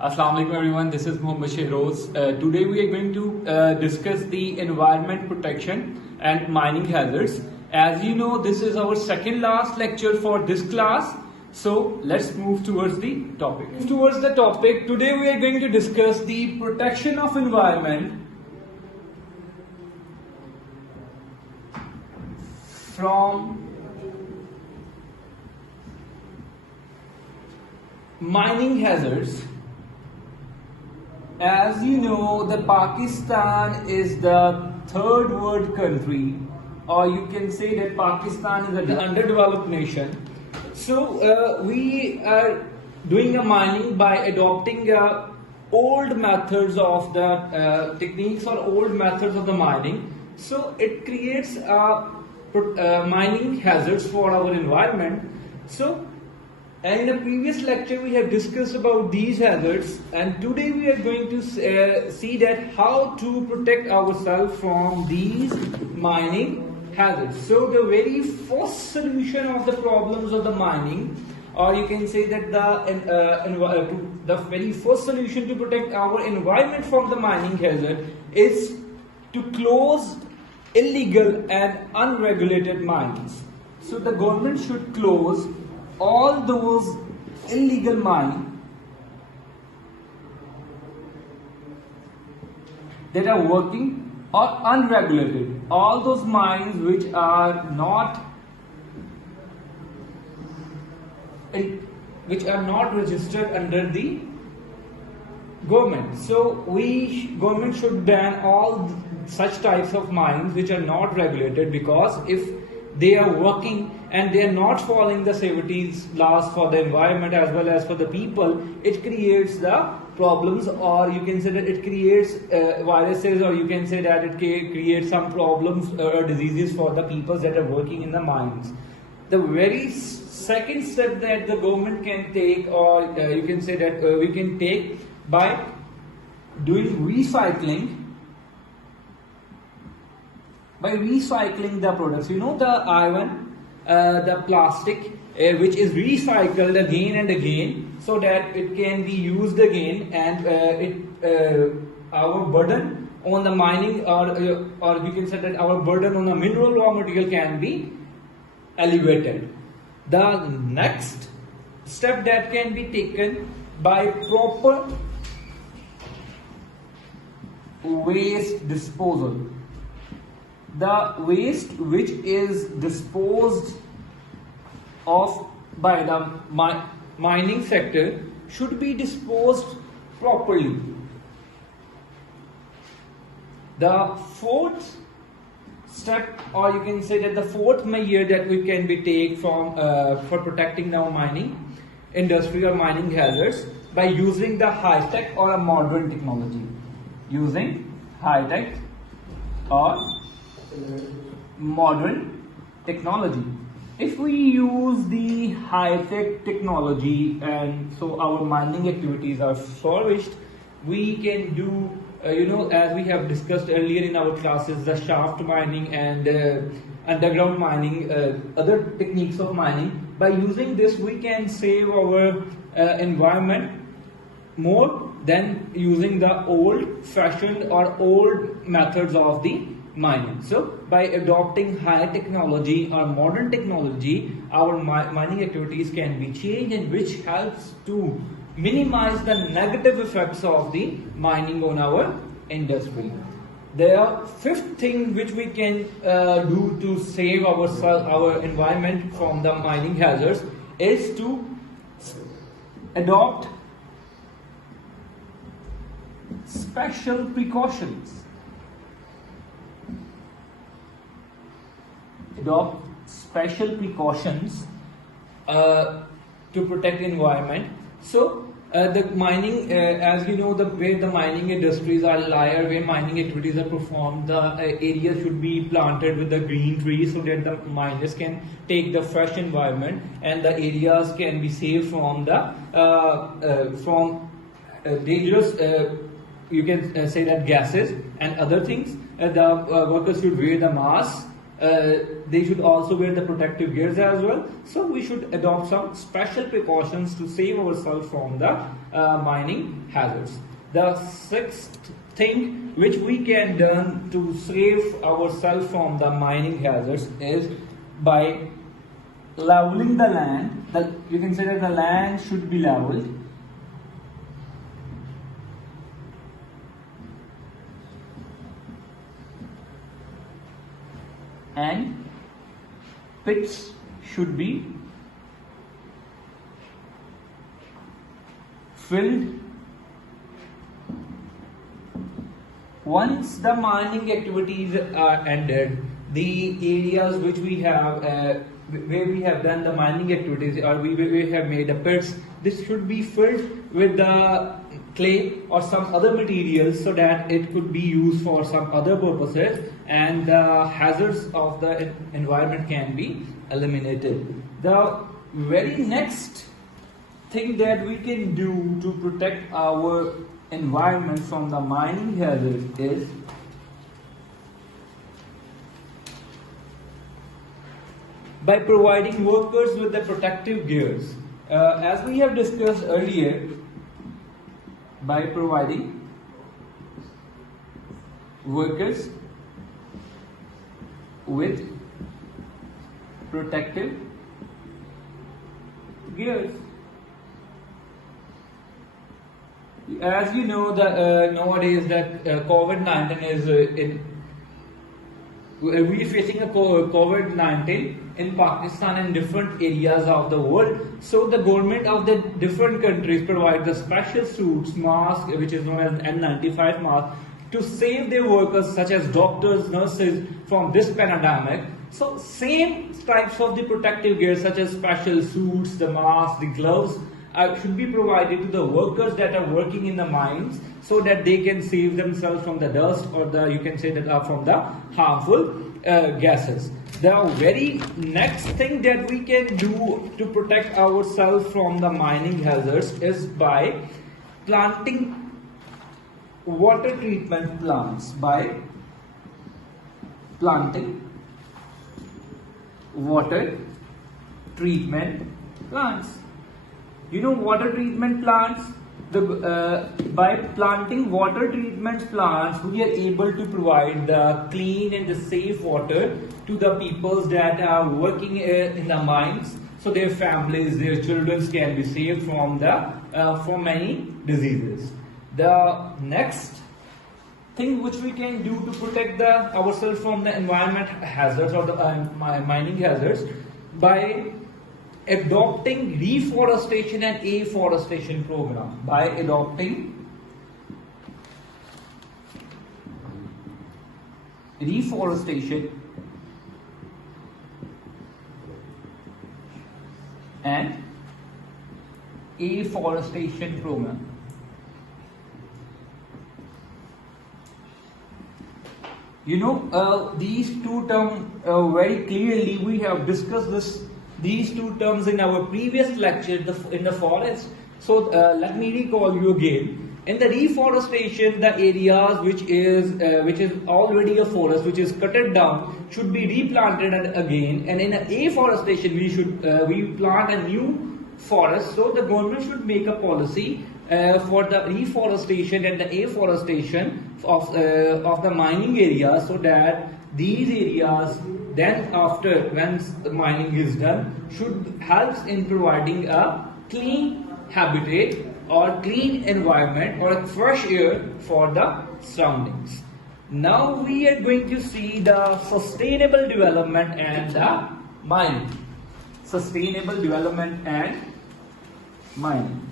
Assalamu alaikum everyone, this is Mohammed Shehroz. Today we are going to discuss the environment protection and mining hazards. As you know, this is our second last lecture for this class. So let's move towards the topic. Today we are going to discuss the protection of environment from mining hazards. As you know, the Pakistan is the third world country, or you can say that Pakistan is an underdeveloped nation. So we are doing a mining by adopting old methods of the techniques or old methods of the mining. So it creates mining hazards for our environment. So in the previous lecture we have discussed about these hazards, and today we are going to see that how to protect ourselves from these mining hazards. So the very first solution of the problems of the mining, or you can say that the very first solution to protect our environment from the mining hazard is to close illegal and unregulated mines. So the government should close all those illegal mines that are working or unregulated, all those mines which are not registered under the government. So government should ban all such types of mines which are not regulated, because if they are working and they are not following the safety laws for the environment as well as for the people, it creates the problems, or you can say that it creates viruses, or you can say that it creates some problems or diseases for the people that are working in the mines. The very second step that the government can take, or you can say that we can take by doing recycling. By recycling the products, you know, the iron, the plastic, which is recycled again and again, so that it can be used again, and our burden on the mining, or we can say that our burden on the mineral raw material can be elevated. The next step that can be taken by proper waste disposal. The waste which is disposed of by the mining sector should be disposed properly. The fourth step, or you can say that the fourth measure that we can be take from for protecting our mining industry or mining hazards, by using the high-tech or a modern technology. Using high-tech or modern technology. If we use the high-tech technology, and so our mining activities are flourished, we can do as we have discussed earlier in our classes, the shaft mining and underground mining, other techniques of mining. By using this, we can save our environment more than using the old-fashioned or old methods of the mining. So by adopting high technology or modern technology, our mining activities can be changed, and which helps to minimize the negative effects of the mining on our industry. The fifth thing which we can do to save our environment from the mining hazards is to adopt special precautions. Adopt special precautions to protect the environment. So the mining, as we know, where the mining industries are where mining activities are performed, the area should be planted with the green trees, so that the miners can take the fresh environment, and the areas can be saved from the dangerous, you can say that gases and other things. The workers should wear the mask they should also wear the protective gears as well. So we should adopt some special precautions to save ourselves from the mining hazards. The sixth thing which we can do to save ourselves from the mining hazards is by leveling the land. You can say that the land should be leveled. And pits should be filled. Once the mining activities are ended, the areas which we have where we have done the mining activities, or we have made the pits, this should be filled with the clay or some other materials so that it could be used for some other purposes and the hazards of the environment can be eliminated. The very next thing that we can do to protect our environment from the mining hazard is by providing workers with the protective gears. As we have discussed earlier, by providing workers with protective gears. As you know, that nowadays that COVID-19 is we are facing a COVID-19 in Pakistan and different areas of the world. So the government of the different countries provide the special suits, masks, which is known as N95 mask, to save their workers such as doctors, nurses from this pandemic. So same types of the protective gear such as special suits, the masks, the gloves should be provided to the workers that are working in the mines so that they can save themselves from the dust or you can say that from the harmful gases. The very next thing that we can do to protect ourselves from the mining hazards is by planting water treatment plants. By planting water treatment plants. You know, water treatment plants, by planting water treatment plants, we are able to provide the clean and the safe water to the peoples that are working in the mines, so their families, their children can be saved from from many diseases. The next thing which we can do to protect ourselves from the environment hazards or the mining hazards, by adopting reforestation and afforestation program. By adopting reforestation and afforestation program. You know, these two terms very clearly we have discussed these two terms in our previous lecture in the forest. So let me recall you again. In the reforestation, the areas which is already a forest, which is cut down, should be replanted again. And in afforestation, we plant a new forest. So the government should make a policy for the reforestation and the afforestation of the mining areas, so that these areas then after once the mining is done should help in providing a clean habitat or clean environment or a fresh air for the surroundings. Now we are going to see the sustainable development and the mining. Sustainable development and mining.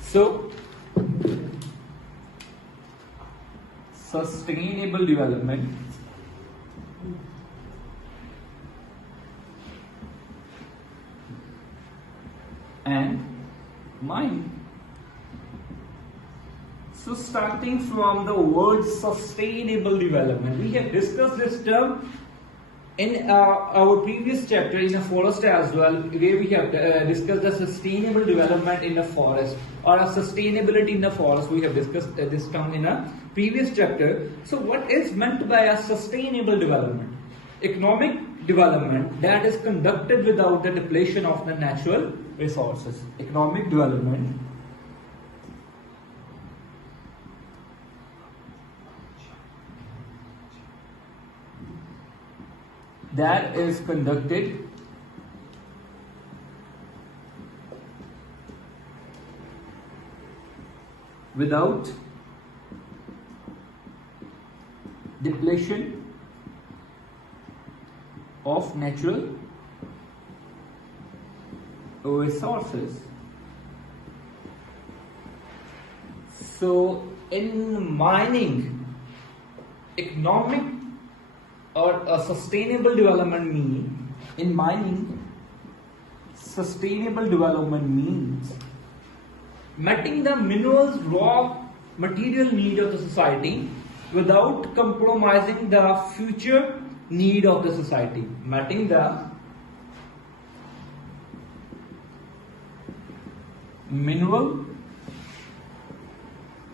So sustainable development and mining. So starting from the word sustainable development, we have discussed this term In our previous chapter in a forest as well, where we have discussed the sustainable development in a forest or a sustainability in the forest, we have discussed this term in a previous chapter. So what is meant by a sustainable development? Economic development that is conducted without the depletion of the natural resources. Economic development that is conducted without depletion of natural resources. So in mining, economic or a sustainable development sustainable development means meeting the minerals raw material need of the society without compromising the future need of the society. Meeting the mineral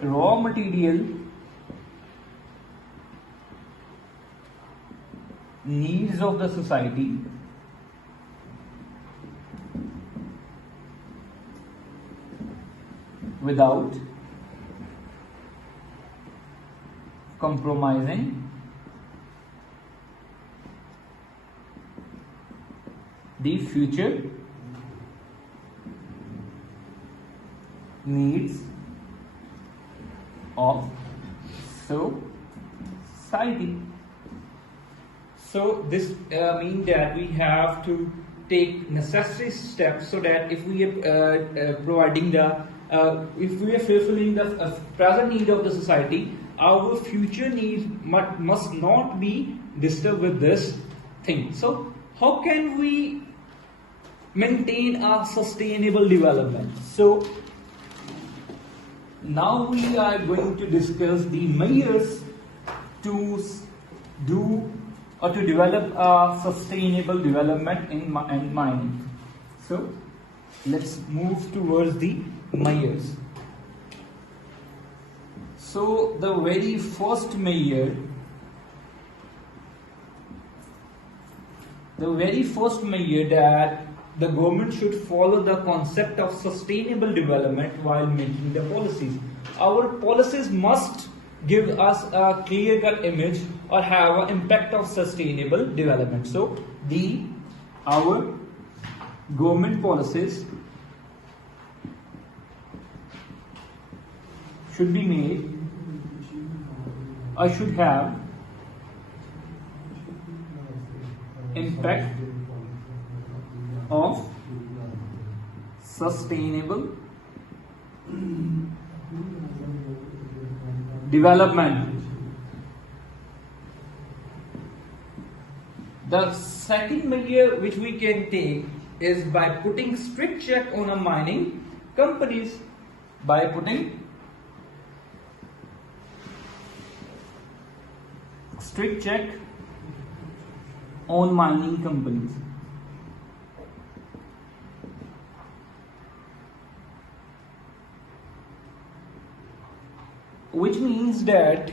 raw material needs of the society without compromising the future needs of society. So this means that we have to take necessary steps so that if we are providing the if we are fulfilling the present need of the society, our future needs must not be disturbed with this thing. So how can we maintain a sustainable development? So now we are going to discuss the measures to do or to develop a sustainable development in mining. So let's move towards the measures. So the very first measure that the government should follow the concept of sustainable development while making the policies. Our policies must give us a clear-cut image or have an impact of sustainable development. So our government policies should be made or should have impact of sustainable development. The second measure which we can take is by putting strict check on mining companies. By putting strict check on mining companies. Which means that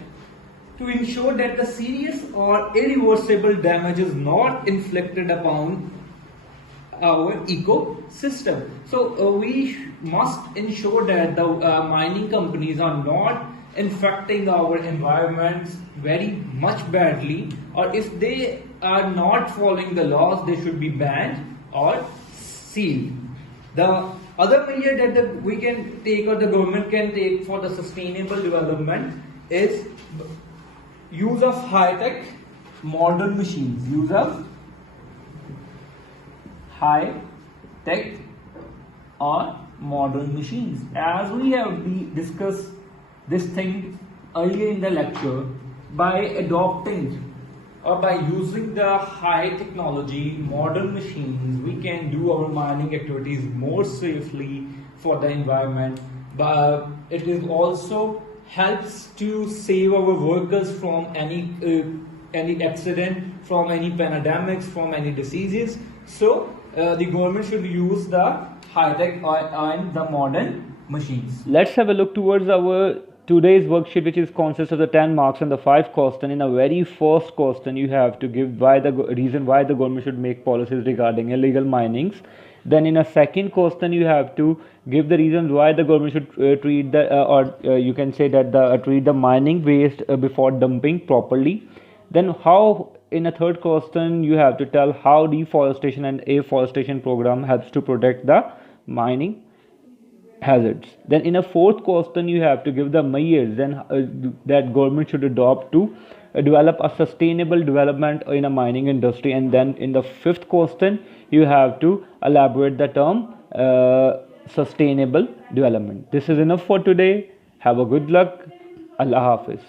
to ensure that the serious or irreversible damage is not inflicted upon our ecosystem. So we must ensure that the mining companies are not infecting our environments very much badly, or if they are not following the laws, they should be banned or sealed. The other measure that we can take or the government can take for the sustainable development is use of high-tech modern machines. Use of high-tech or modern machines. As we have discussed this thing earlier in the lecture, by adopting or by using the high technology modern machines, we can do our mining activities more safely for the environment, but it is also helps to save our workers from any any accident, from any pandemics, from any diseases. So the government should use the high-tech and the modern machines. Let's have a look towards our today's worksheet, which is consists of the 10 marks and the 5 question. In a very first question, you have to give why the reason why the government should make policies regarding illegal minings. Then in a second question, you have to give the reasons why the government should treat the you can say that treat the mining waste before dumping properly. Then how, in a third question, you have to tell how deforestation and afforestation program helps to protect the mining hazards. Then in a fourth question, you have to give the measures then that government should adopt to develop a sustainable development in a mining industry. And then in the fifth question, you have to elaborate the term sustainable development. This is enough for today. Have a good luck. Allah Hafiz.